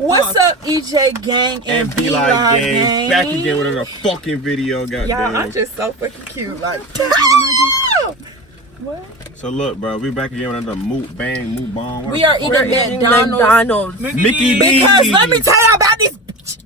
What's up, EJ gang and B Live gang? Back again with another fucking video, goddamn. Y'all, I'm just so fucking cute. Like, what? So look, bro, we back again with another Mukbang. We are eating McDonald's. Mickey D. Because let me tell you about these.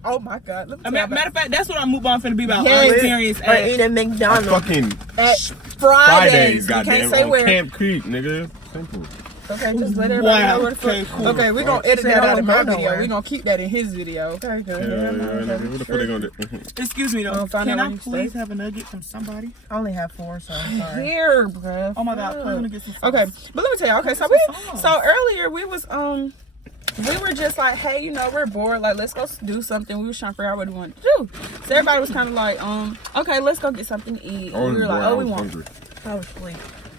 Oh my God. Let me tell you Matter of fact, that's what our Mukbang finna be about. Yes. Experience We're eating McDonald's. Fucking at Fridays. goddamn. Can't say on where. Camp Creek, nigga. Simple. Okay, just let everybody know where the fuck. Okay, cool. Okay, we're gonna edit that out of my video. nowhere. We're gonna keep that in his video. Okay, What the fuck they gonna do? Excuse me though. I'll find Can out I where you please stay. have a nugget from somebody? I only have 4, so I'm sorry. Here, bruh. Oh my God, I'm gonna get some sauce. Okay, but let me tell you. Okay, so earlier we was we were just like, hey, you know, we're bored. Like, let's go do something. We was trying to figure out what we wanted to do. So everybody was kind of like, okay, let's go get something to eat. And we were like, oh,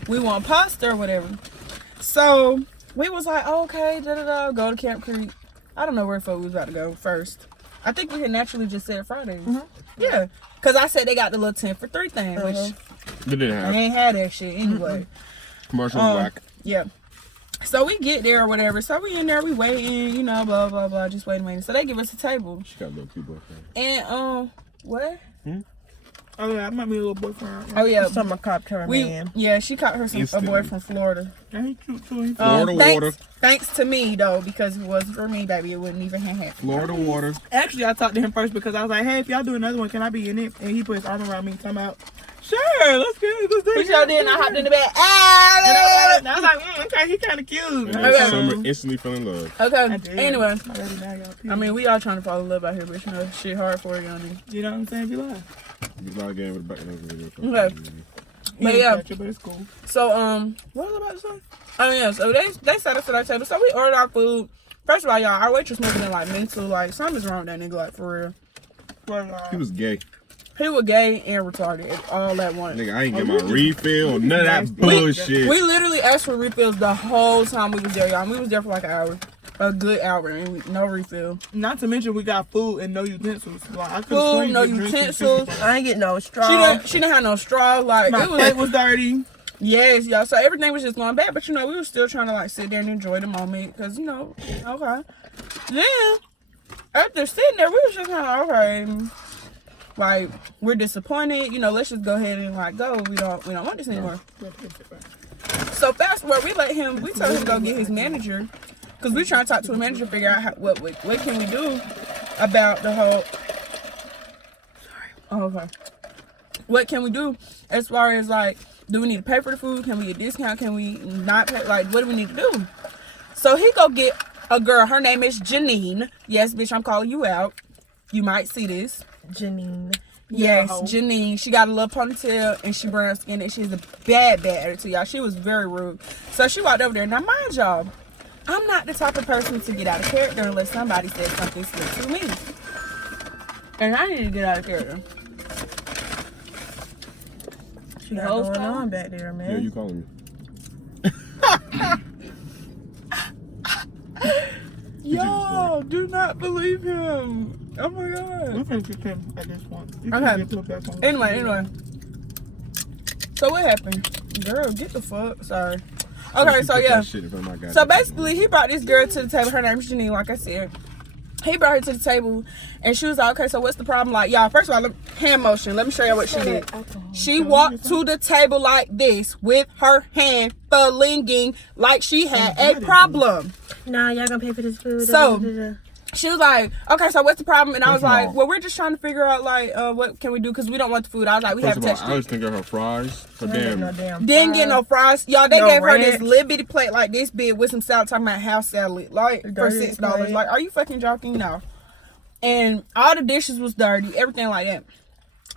we want pasta or whatever. So we was like, okay, go to Camp Creek. I don't know where the fuck we was about to go first. I think we had naturally just said Fridays. Mm-hmm. Yeah, because I said they got the little 10 for 3 thing, which They didn't have. I ain't had that shit anyway. Commercial whack. Yeah. So we get there or whatever. So we in there, we waiting, you know, blah, blah, blah, just waiting. So they give us a table. She got little people. And, what? Oh yeah, I might be a little boyfriend. Oh, yeah. Summer cop her man. Yeah, she caught her a boy from Florida. Yeah, he cute too. Florida water. Thanks to me, though, because if it wasn't for me, baby, it wouldn't even have happened. Florida water. Actually, I talked to him first because I was like, hey, if y'all do another one, can I be in it? And he put his arm around me, talking about, sure, let's get it. Let's do We it. sure did, and I hopped in the bed. And I was like, okay, he kind of cute. And Okay. then Summer instantly fell in love. Okay, did. anyway. I I mean, we all trying to fall in love out here, but you know, shit hard for you, honey. you know what I'm saying? You lie. We live again with the back of the video. Okay. But yeah. But it's cool. So, what was I about to say? Oh, yeah, so they set us at our table. So we ordered our food. First of all, y'all, our waitress moving in, like, mental, like, something's wrong with that nigga, like, for real. He was gay. He was gay and retarded all at once. Nigga, I ain't get my refill or none of that bullshit. We literally asked for refills the whole time we was there, y'all. And we was there for like an hour. A good hour, and no refill. Not to mention we got food and no utensils. Like, I Food, no utensils. I ain't get no straw. She didn't have no straw. Like, My plate was dirty. Yes, y'all. So everything was just going bad. But, you know, we were still trying to, like, sit there and enjoy the moment. Because, you know, okay. Then, after sitting there, we was just kind of, okay, like, we're disappointed. You know, let's just go ahead and, like, go. We don't want this anymore. So, fast forward, we told him to go get his manager. Because we trying to talk to a manager, figure out what can we do about the whole... Sorry. Oh, okay. What can we do as far as, like, do we need to pay for the food? Can we get a discount? Can we not pay? Like, what do we need to do? So he go get a girl. Her name is Janine. Yes, bitch, I'm calling you out. You might see this. Janine. Yes, No. Janine. She got a little ponytail and she brown skin and she has a bad attitude, y'all. She was very rude. So she walked over there. Now, mind y'all, I'm not the type of person to get out of character unless somebody says something slick to me. And I need to get out of character. She got going on back there, man. Yeah, you calling me. Y'all, do not believe him. Oh my God. We're finna get him at this point. Okay. Anyway. So what happened? Girl, get the fuck. Sorry. Okay, so yeah. So basically, he brought this girl to the table. Her name's Janine, like I said. He brought her to the table, and she was like, okay, so what's the problem? Like, y'all, first of all, hand motion. Let me show you what she did. She walked to the table like this with her hand flinging like she had a problem. Nah, y'all gonna pay for this food. So, she was like, okay, so what's the problem? And I was like, well, we're just trying to figure out, like, what can we do? Because we don't want the food. I was like, we have touched it. I was thinking of her fries. So damn. Didn't get no fries. Y'all, they gave her this ranch. little bitty plate like this big with some salad, talking about house salad, like, for $6. Like, are you fucking joking? No. And all the dishes was dirty, everything like that.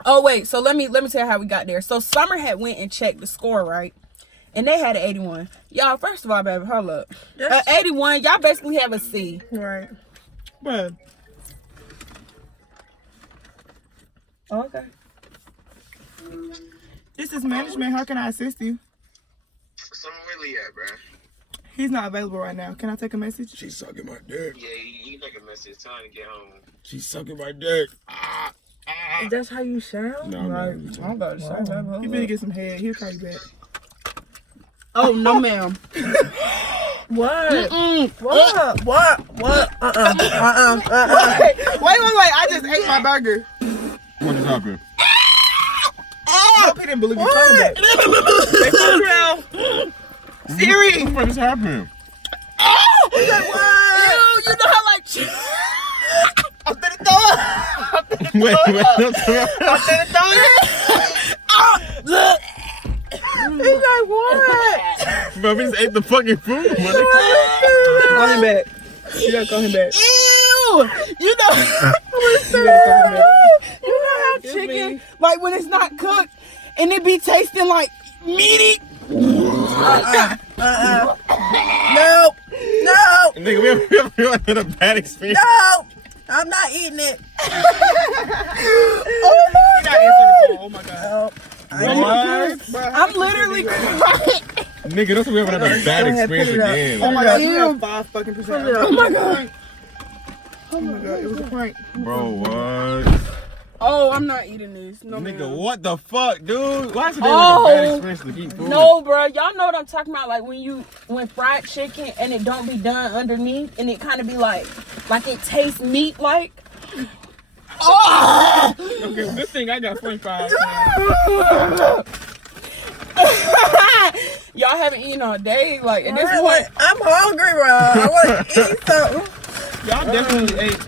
Oh, wait, so let me tell you how we got there. So Summer had went and checked the score, right? And they had an 81. Y'all, first of all, baby, hold up. 81, y'all basically have a C. Right. But Okay. this is management. How can I assist you? Summer, where Lee at, bro? He's not available right now. Can I take a message? She's sucking my dick. Yeah, you can take a message. Time to get home. She's sucking my dick. That's how you sound? No, Right. man. I'm about to say, baby. You better get some head. He'll call you back. Oh, no, ma'am. What? Mm-mm. What? Wait. I just ate my burger. What just happened? Hope he didn't believe me coming back. They fucked around. Siri. What the fuck is happening? Ew, you know how like I'm finna throw it. Wait, don't tell me. I'm finna throw it. He's like, what? Bro, we just ate the fucking food, mother. Call him back. You gotta call him back. ew. You know, You gotta call him back. you know how chicken like when it's not cooked and it be tasting like meaty. Nope. No. Nigga, we had a bad experience. No. I'm not eating it. He not answering the phone. Oh my god. What? I'm literally crying. Nigga, that's what we having a bad Go ahead, experience put it up. again. Oh my Like, god, you have 5 fucking percent. Oh my god. Oh my god, it was a prank. bro, what? Oh, I'm not eating this. No, Nigga, ma'am. what the fuck, dude? Why should they have a bad experience to eat food? No, bro. Y'all know what I'm talking about. Like when fried chicken and it don't be done underneath and it kind of be like it tastes meat like. Oh! Okay, well, this thing I got French fries. Y'all haven't eaten all day. Like at this Really? point, I'm hungry, bro. I want to eat something. Y'all definitely ate.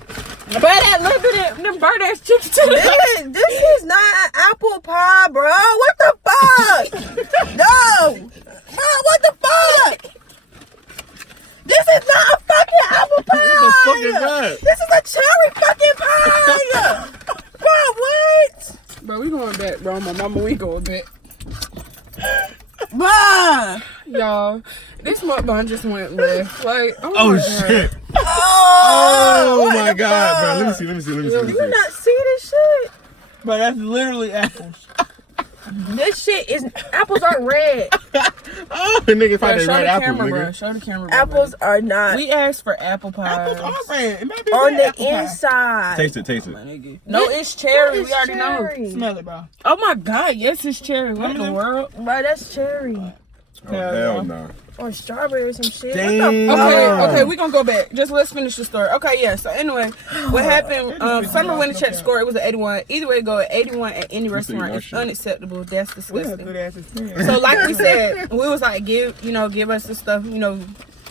but that little bit of them bird ass chicken to the This is not an apple pie, bro. What the fuck? No. Bro, what the fuck? This is not a fucking apple pie. What the fuck is that? This is a cherry fucking pie. Bro, what? Bro, we going back, bro. My mama, we going back. Bruh. Y'all, this mukbang just went left. Like, Oh, my God. shit. Oh, Oh, what my the God, bro. fuck? Let me see. You not see this shit? But that's literally apples. This shit is apples aren't red. Oh, the nigga Bro, find show that the red apple, camera, bro. nigga. Show the camera, bro. Apples are not We asked for apple pie. Apples are red. It might be on red the apple pie. inside. Taste it, taste it. No, it's cherry. What We is already know. cherry? Smell it, bro. Oh my God, yes, it's cherry. What in the world? Bro, that's cherry. Oh, hell no. Or strawberry or some shit. Damn. What the fuck? Okay, we gonna go back. Just let's finish the story. Okay, yeah. So anyway, what happened? Summer went to check the score. It was an 81. Either way, go at 81 at any restaurant. It's unacceptable. That's We had a disgusting. good ass experience. So like we said, we was like, give us the stuff.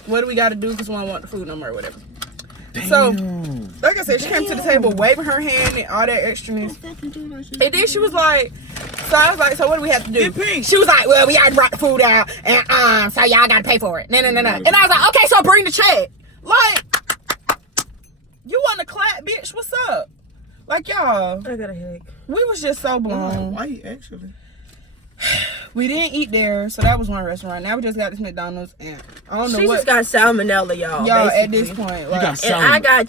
What do we got to do? Because we don't want the food no more, or whatever. So, like I said, she came to the table waving her hand and all that extraness. And then she was like, so I was like, so what do we have to do? She was like, well, we already brought the food out, and so y'all got to pay for it. No. And I was like, okay, so bring the check. Like, you want to clap, bitch? What's up? Like, y'all, I got a headache. we was just so blown. White, actually. We didn't eat there, so that was one restaurant. Now we just got this McDonald's, and I don't know She what. just got salmonella, y'all. Y'all, at basically. this point, You like, got And salmon. I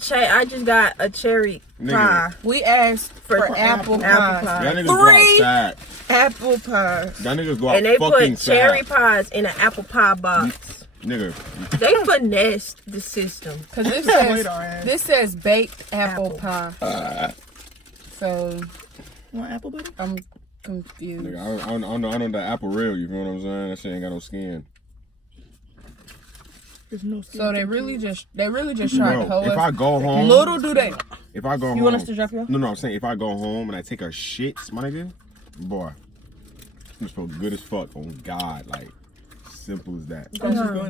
just got a cherry Nigga. pie. we asked for apple pie. Apple pie. Y'all niggas Three. go outside. Apple pie. Y'all niggas go out And they fucking put cherry sad. pies in an apple pie box. Nigga. They finessed the system. Cause this Wait, says our ass. this says baked apple Apple. pie. So Want apple butter? I'm confused. Nigga, I don't know that apple real, you feel what I'm saying? That shit ain't got no skin. There's no skin. So they really just tried to Bro, hold if I us. go home, Little do they. if I go home, You want us to drop you off? No, I'm saying if I go home and I take a shit, my nigga, boy, I'm just feel good as fuck. On God, like simple as that.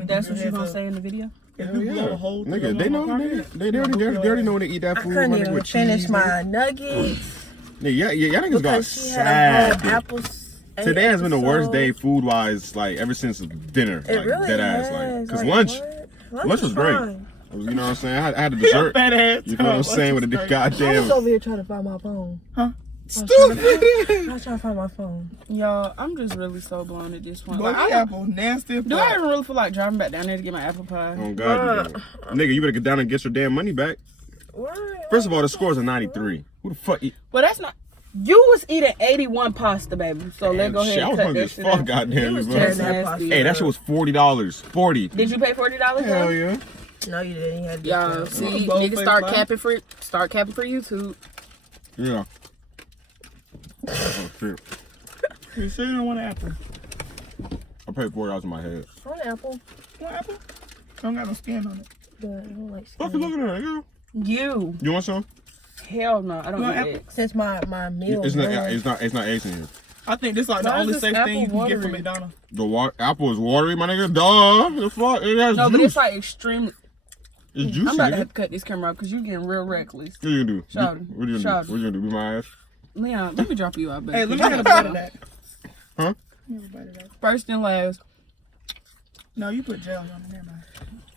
That's what you gonna say in the video? If you blow a hole through Nigga, your they know motherfucker, they already know when they eat that I food. couldn't my nigga, even with finish cheese, my nuggets Nigga, y'all niggas got because she had a sad. whole apple. Today has been the worst episode. day food wise, like ever since dinner. It Like really dead ass. has. Like, cause Like, lunch what? lunch was great. fine. You know what I'm saying? I had a dessert. fat ass. You know what I'm saying? With a I was goddamn over here trying to find my phone. stupid. I was trying to find my phone. Y'all, I'm just really so blown at this point. Boy, Like, the I don't- apple nasty. do I even really feel like driving back down there to get my apple pie? Oh God, you better. Nigga, you better get down and get your damn money back. Why? First of all, the score's a 93. Who the fuck eat? Well, that's not. You was eating 81 pasta, baby. So let's go ahead Shit, I and was cut hungry that as shit fuck, out. goddamn. was You know what I'm tearing saying? that Nasty. pasta Hey, that up. shit was $40. 40. Did you pay $40? Hell though? yeah. No, you didn't. You had to Y'all, do see, Both niggas face start line. capping for YouTube. Yeah. Oh shit. You sure you don't want an apple? I paid $40 in my head. One apple. Want apple? Don't got no skin on it. But I don't like What you skin. looking at? You You. want some? Hell no, I don't You want eat apple? eggs. Since my meal. It's not eggs in here. I think this like the Why is only this safe apple thing you can get from watery? McDonald's. The apple is watery, my nigga. Duh. The fuck? It has No, juice. but it's like extremely. It's juicy. I'm about to nigga. have to cut this camera off because you're getting real reckless. What you gonna do? Shout it. What you gonna Shout do? What you gonna do? Beat my ass? Leon, let me drop you out, baby. Hey, let me get a bite of that. Huh? Let me get a bite of that. First and last. No, you put gel on it. Never mind.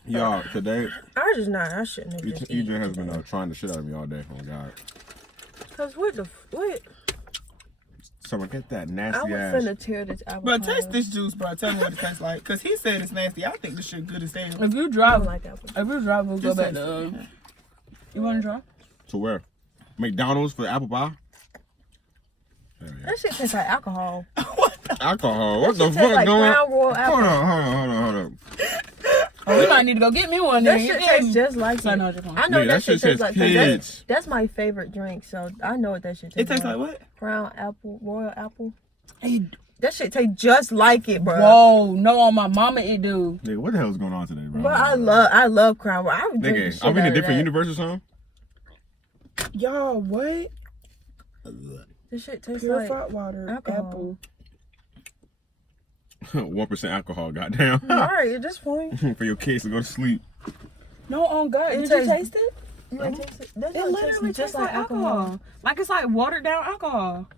Y'all, today, I just not. I shouldn't have just eaten. EJ has been trying the shit out of me all day. Oh, God. Cause what? Someone get that I nasty was ass. finna tear this Bro, avocado. taste this juice, bro. Tell me what it tastes like. Cause he said it's nasty. I think this shit good as hell. If you I don't drive, like apple. we'll go Just back taste to. it. You want to drive? To where? McDonald's for apple pie? Hell yeah. That shit tastes like alcohol. Alcohol. What the Tastes fuck like going on? Crown Royal apple. Hold on. Oh, we might need to go get me one. That Then. shit Yeah. tastes just like So I it. know what you're talking I know Nigga, that shit tastes like. 'Cause kids. that's my favorite drink, so I know what that shit tastes It tastes like what? Crown apple, royal apple. Hey, That shit tastes just like it, bro. whoa, no, on my mama it do. Nigga, what the hell is going on today, bro? But I love Crown Royal. I would drink the Nigga, shit are we in out a of different that. universe or something? Y'all, what? This shit tastes Purified like. water, alcohol. apple. 1% alcohol, goddamn. All right, at this point, For your kids to go to sleep. No, on God. It Did tastes- you taste it? you ain't taste it. That It don't literally taste tastes like alcohol. Like it's like watered down alcohol.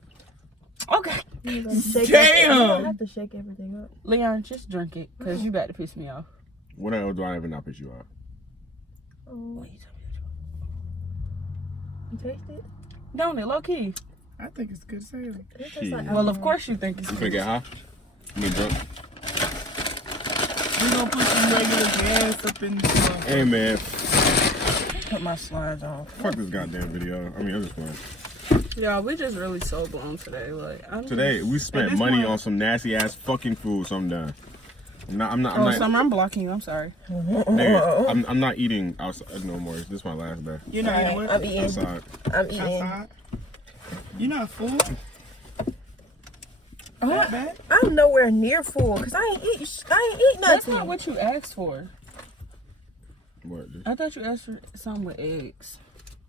Okay. You gotta shake Damn. everything- You don't have to shake everything up. Leon, just drink it, because you about to piss me off. What else do I ever not piss you off? Oh, you taste it? Don't it, low key? I think it's good as hell. It tastes Shit. like Well, of alcohol. course you think it's You finna get high? You mean drunk? We gonna put some regular gas up in the Hey, man. Put my slides on. Fuck this goddamn video. I mean, I'm just playing. Yeah, we just really so blown today. Like Today, we spent this money point- on some nasty ass fucking food, so I'm done. I'm not, Oh, Summer, I'm blocking you. I'm sorry. nigga, I'm not eating outside no more. This is my last day. You know Alright, what? I'm eating. Outside. I'm eating. Outside. You not full? That bad? I'm nowhere near full because I ain't eat nothing. That's not what you asked for. What? Dude? I thought you asked for something with eggs.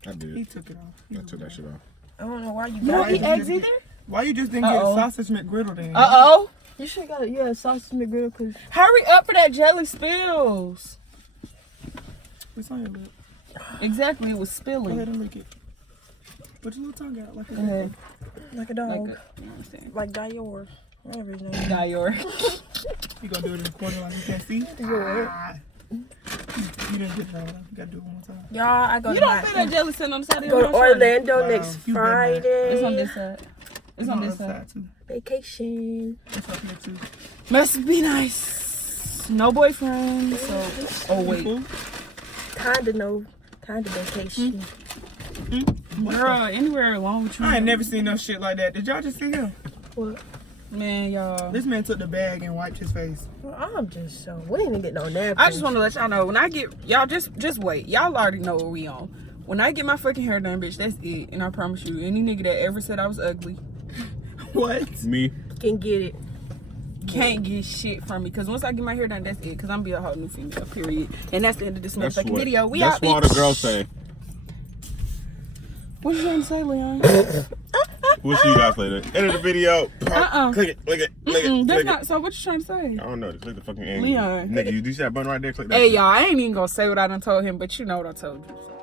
I He did. took it off. I took that shit off. I don't know why you You don't got eat it. eggs either? Why you just didn't Uh-oh. get sausage McGriddle then? Uh-oh. You should got it. Yeah, sausage McGriddle because Hurry up for that jelly spills. It's on your lip. Exactly, it was Go spilling. ahead and lick it. Put your little tongue out like a Go ahead. like a dog, Like, like, you know what I'm saying? Dior, whatever his name is. Dior. You gonna do it in the corner like you can't see? Dior. Ah. You didn't get that one. You gotta do it one more time. Y'all, I go You to don't feel that jelly sitting on the side of go your to mouth, shorty? Orlando Wow, next you better not. Friday. It's on this side. It's on the this other side. too. Vacation. It's up here too. Must be nice. No boyfriend. So, oh wait, Full? Kind of vacation. girl, anywhere alone with you. I ain't never seen no shit like that. Did y'all just see him? What? Man, y'all. This man took the bag and wiped his face. Well, I'm just so we ain't even get no napkins. I just want to let y'all know when I get y'all just wait. Y'all already know what we on. When I get my fucking hair done, bitch, that's it. And I promise you, any nigga that ever said I was ugly What? Me? can get it. can't get shit from me. Cause once I get my hair done, that's it. Cause I'm be a whole new female. Period. And that's the end of this That's motherfucking what, video. We that's out, what all bitch. the girls say. What you trying to say, Leon? We'll see you guys later. End of the video. Click it. That's Click not. it. So what you trying to say? I don't know. Just click the fucking end. Leon. Nigga, you see that button right there? Click that. Hey shit. y'all, I ain't even gonna say what I done told him, but you know what I told you. So.